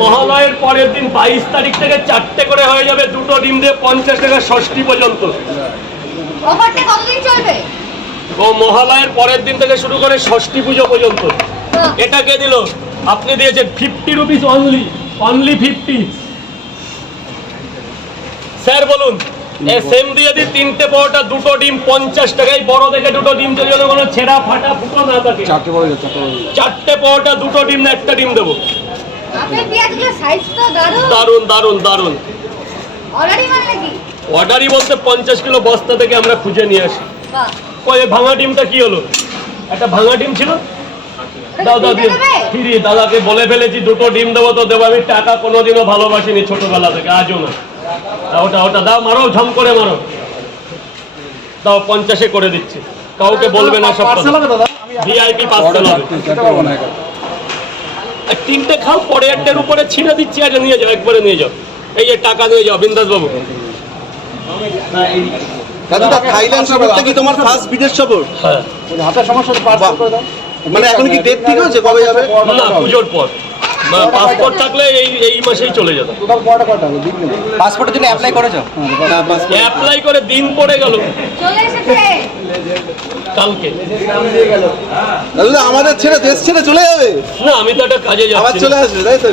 মহালয়ের পরের দিন 22 তারিখ থেকে 4টে করে হয়ে যাবে, দুটো ডিম দিয়ে 50 টাকা ষষ্ঠী পর্যন্ত। অফারটা কতদিন চলবে? ও মহালয়ের পরের দিন থেকে শুরু করে ষষ্ঠী পুজো পর্যন্ত। এটা কে দিল? আপনি দিয়েছেন 50 রুপিস অনলি, অনলি 50। স্যার বলুন, সেম দিয়ে দিই 3টে পরোটা, দুটো ডিম 50 টাকায়, বড় দেখে দুটো ডিম তৈরি হলে কোনো ছেঁড়া ফাটা ফুটো না থাকে। 4টে পরোটা, দুটো ডিম না একটা ডিম দেবো। আপনার পেঁয়াজগুলো সাইজ তো দারুণ দারুন দারুন দারুন। অর্ডারই মাল নাকি? অর্ডারই বলতে 50 কিলো বস্তা থেকে আমরা খুঁজে নিয়ে আসি। বাহ, ওই ভাঙা ডিমটা কি হলো? একটা ভাঙা ডিম ছিল, দাও দাও দিয়ে ফিরি। দাদাকে বলে ফেলেছি দুটো ডিম দেবো তো দেবো, আমি টাকা কোনোদিনও ভালোবাসিনি ছোটবেলা থেকে, আজও না। ওটা ওটা দাও, মারো ঝম করে মারো, দাও 50-এ করে দিচ্ছি, কাউকে বলবে না। সব ভিআইপি পার্সেল হবে। 3টে খাও, পরে 1টার উপরে ছিঁড়ে দিচ্ছি। আগে নিয়ে যাও, একবারে নিয়ে যাও। এই যে টাকা নিয়ে যাও বিন্দাস বাবু। দাদা থাইল্যান্ড সফরটা কি তোমার ফার্স্ট বিদেশ সফর? হ্যাঁ। হাতের সমস্যা পার্সেল করে দাও। মানে এখন কি ডেট ঠিক হয়েছে কবে যাবে? না, পুজোর পর। পাসপোর্ট থাকলে এই মাসেই চলে যেত। টোটাল কটা হবে? পাসপোর্টের জন্য অ্যাপ্লাই করেছো? অ্যাপ্লাই করে দিন পড়ে গেল চলে এসেছে কালকে। দাদা আমাদের ছেড়ে দেশ ছেড়ে চলে যাবে? না, আমি তো একটা কাজে আবার যাচ্ছি। চলে আসবে তাই তো?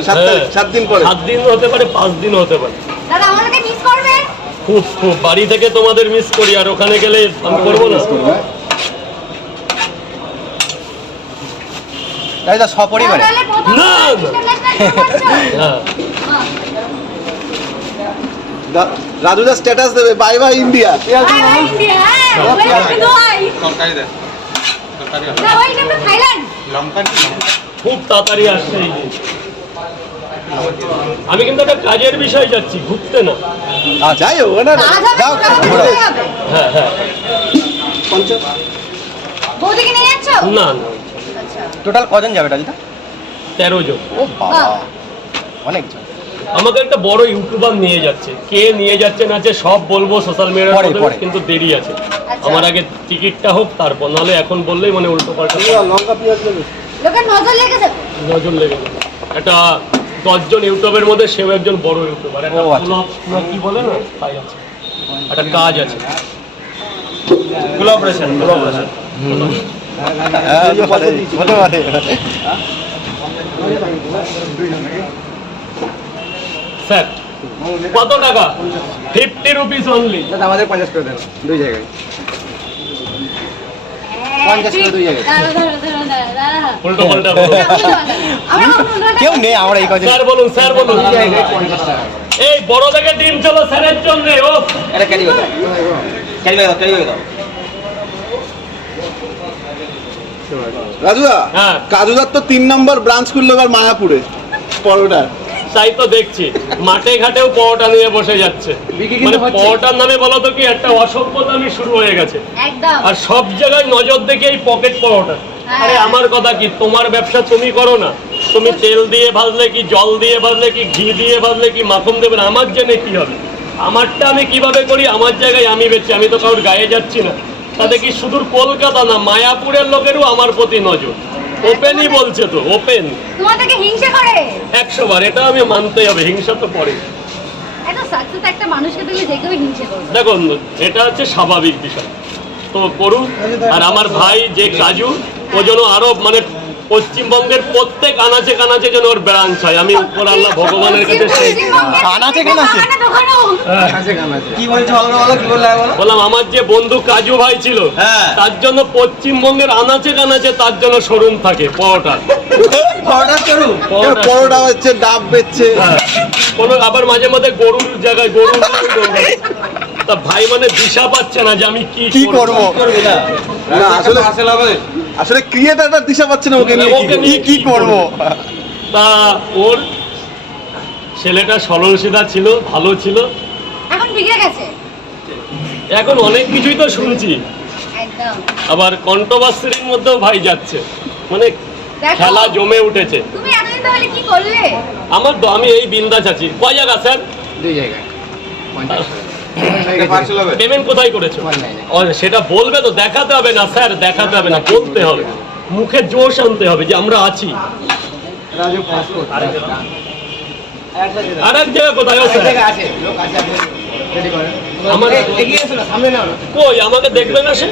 7 দিন পরে। 7 দিন হতে পারে, 5 দিন হতে পারে। দাদা আমাদেরকে মিস করবে? খুব খুব, বাড়ি থেকে তোমাদের মিস করি, আর ওখানে গেলে আমি করবো না। তাই তো সপরিবারে? তাহলে প্রথম না, না। ইন্টারন্যাশনাল করছো? হ্যাঁ। রাজুদা স্ট্যাটাস দেবে bye bye India. Bye India, হ্যাঁ, ওয়েলকাম টু দুবাই। তরকারি দে, তরকারি না, ওয়েলকাম টু থাইল্যান্ড। লঙ্কা কি লঙ্কা? খুব তাড়াতাড়ি আসছে এই দিন। আমি কিন্তু একটা কাজের বিষয় যাচ্ছি, ঘুরতে না। যাই হোক না, কাজ হবে, যাও ঘোরাঘুরি হবে। হ্যাঁ হ্যাঁ। বৌদিকে নিয়ে যাচ্ছ? না না, আচ্ছা, টোটাল কজন যাবে রাজুদা? 13 জন। ও বাবা, বাহ। অনেক জন। আমাকে একটা বড় ইউটিউবার নিয়ে যাচ্ছে, কে নিয়ে যাচ্ছে না যে সব বলবো সোশ্যাল পরে, মিডিয়ার পরে। কিন্তু দেরি আছে। আচ্ছা। আমার আগে টিকিটটা হোক, তারপর, নাহলে এখন বললেই মানে উল্টো পাল্টা লঙ্কা পেঁয়াজ দেবে? লোকের নজর লেগেছে তো। নজর লেগে যাবে। একটা 10 জন ইউটিউবের মধ্যে সেও একজন বড় ইউটিউবার। একটা ও, আচ্ছা। পুরো কি বলে না, তাই আছে, একটা কাজ আছে। কোলাবোরেশন। হতে পারে। স্যার কত টাকা? 50 রুপিস অনলি। দাদা আমাদের 50 করে দেন, দুই জায়গায়। 50 করে দুই জায়গায়। দাঁড়া। উল্টো পাল্টা বলো। কেউ নেই আমরা এই কজন। স্যার বলুন, স্যার বলুন। 50 টাকা। এই বড় থেকে ডিম চলো স্যারের জন্য। ও এটা ক্যারি করে দাও, ক্যারি করে দাও, ক্যারি করে দাও। রাজুদা, হ্যাঁ। কাজুদার তো 3 নম্বর ব্রাঞ্চ খুললো এবার মায়াপুরে পরোটা। তাই তো দেখছি, মাঠে ঘাটেও পরোটা নিয়ে বসে যাচ্ছে। বিক্রি কিন্তু মানে হচ্ছে। পরোটার নামে বলো তো কি একটা অসভ্যতামি শুরু হয়ে গেছে। একদম। আর সব জায়গায় নজর দেখে এই পকেট পরোটা। হ্যাঁ। আরে আমার কথা কি, তোমার ব্যবসা তুমি করো না, তুমি তেল দিয়ে ভাজলে কি, জল দিয়ে ভাজলে কি, ঘি দিয়ে ভাজলে কি, মাখন দেবে না, আমার জেনে কি হবে? আমারটা আমি কিভাবে করি, আমার জায়গায় আমি বেচছি, আমি তো কারোর গায়ে যাচ্ছি না। তাতে কি শুধু কলকাতা না, মায়াপুরের লোকেরও আমার প্রতি নজর। ওপেনই বলছে তো, ওপেন। তোমাদেরকে হিংসা করে। 100 বার, এটা আমি মানতেই হবে, হিংসা তো পরে। এত সাকসেস একটা মানুষকে তুমি যে কেউ হিংসা করবে। দেখুন, এটা হচ্ছে স্বাভাবিক বিষয়, তো করুন। আর আমার ভাই যে কাজু, ও যেন আরো মানে পশ্চিমবঙ্গের প্রত্যেক আনাচে কানাচে যেন ওর ব্রাঞ্চ হয়। আমি উপর আল্লাহ ভগবানের কাছে সেই কানাচে কানাচে? কি বলছো বলো, কি বললে বলো? বললাম, আমার যে বন্ধু কাজু ভাই ছিল, হ্যাঁ। তার জন্য পশ্চিমবঙ্গের আনাচে কানাচে তার জন্য শোরুম থাকে পরোটা। পরোটা শুরু, পরোটা। পরোটা হচ্ছে, ডাব বেচছে। হ্যাঁ। কোনো আবার মাঝে মাঝে গরুর জায়গায় গরু তা ভাই মানে দিশা পাচ্ছে না যে আমি কি করব। না আসলে আসলে ক্রিয়েটারটা দিশা পাচ্ছে না ওকে নিয়ে কি করব। তা ওর ছেলেটা সরল সিধা ছিল, ভালো ছিল, এখন বিগড়ে গেছে। এখন অনেক কিছুই তো শুনছি। একদম। আবার কন্ট্রোভার্সির মধ্যেও ভাই যাচ্ছে, মানে দেখো, খেলা জমে উঠেছে। তুমি এতদিন তাহলে কি করলে? আমার তো, আমি এই বিন্দাস আছি। কয় জায়গা স্যার? দুই জায়গায়। পেমেন্ট কোথায় করেছো? ও, সেটা বলবে তো, দেখাতে হবে না স্যার, দেখাতে হবে না, বলতে হবে, মুখে জোশ আনতে হবে যে আমরা আছি। আর এক জায়গায় কোথায় ও স্যার? আমার কই আমাকে দেখবে না সে?